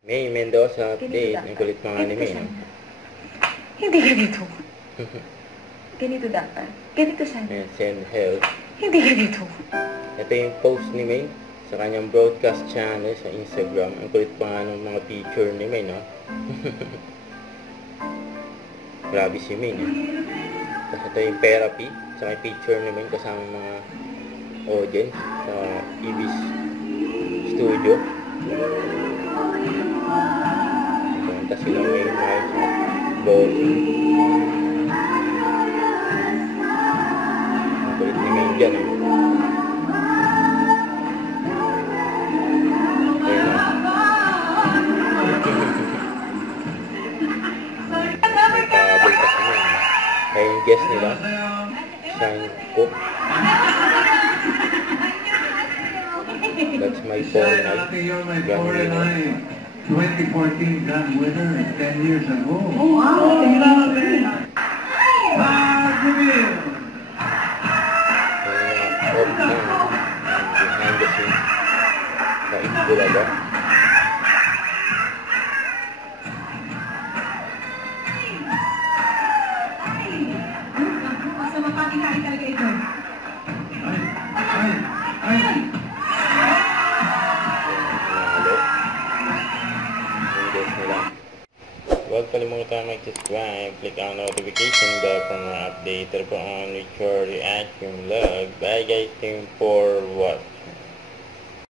May Mendoza Ganito update. dapat. Ang kulit pa nga ni May, no? Hindi ganito. Ganito dapat. Ganito sana. Ayan, send health. Hindi ganito. Ito yung post ni May sa kanyang broadcast channel sa Instagram. Ang kulit pa nga ng mga picture ni May, no? Grabe si May, no? Tapos ito yung therapy sa picture ni May kasama mga audience sa Ibis Studio. Punta sila May Mike at Bossy. Ang kulit ni May dyan, eh. Ayun na. Nagkabay kasi na, eh. Kaya yung guest nila, Shine Cook. That's my phone night. Gun winner. 2014 gun winner 10 years ago. Oh, wow. Pag-ibig! Off na. Behind the scenes. Sa Itbulaga. Sa mapakihari talaga ito. Ay! Nalo. Yung guest nila. Huwag kalimutan mag-subscribe. Click ang notification bell para ma-update po on with your reaction vlog. Bye guys, team for what?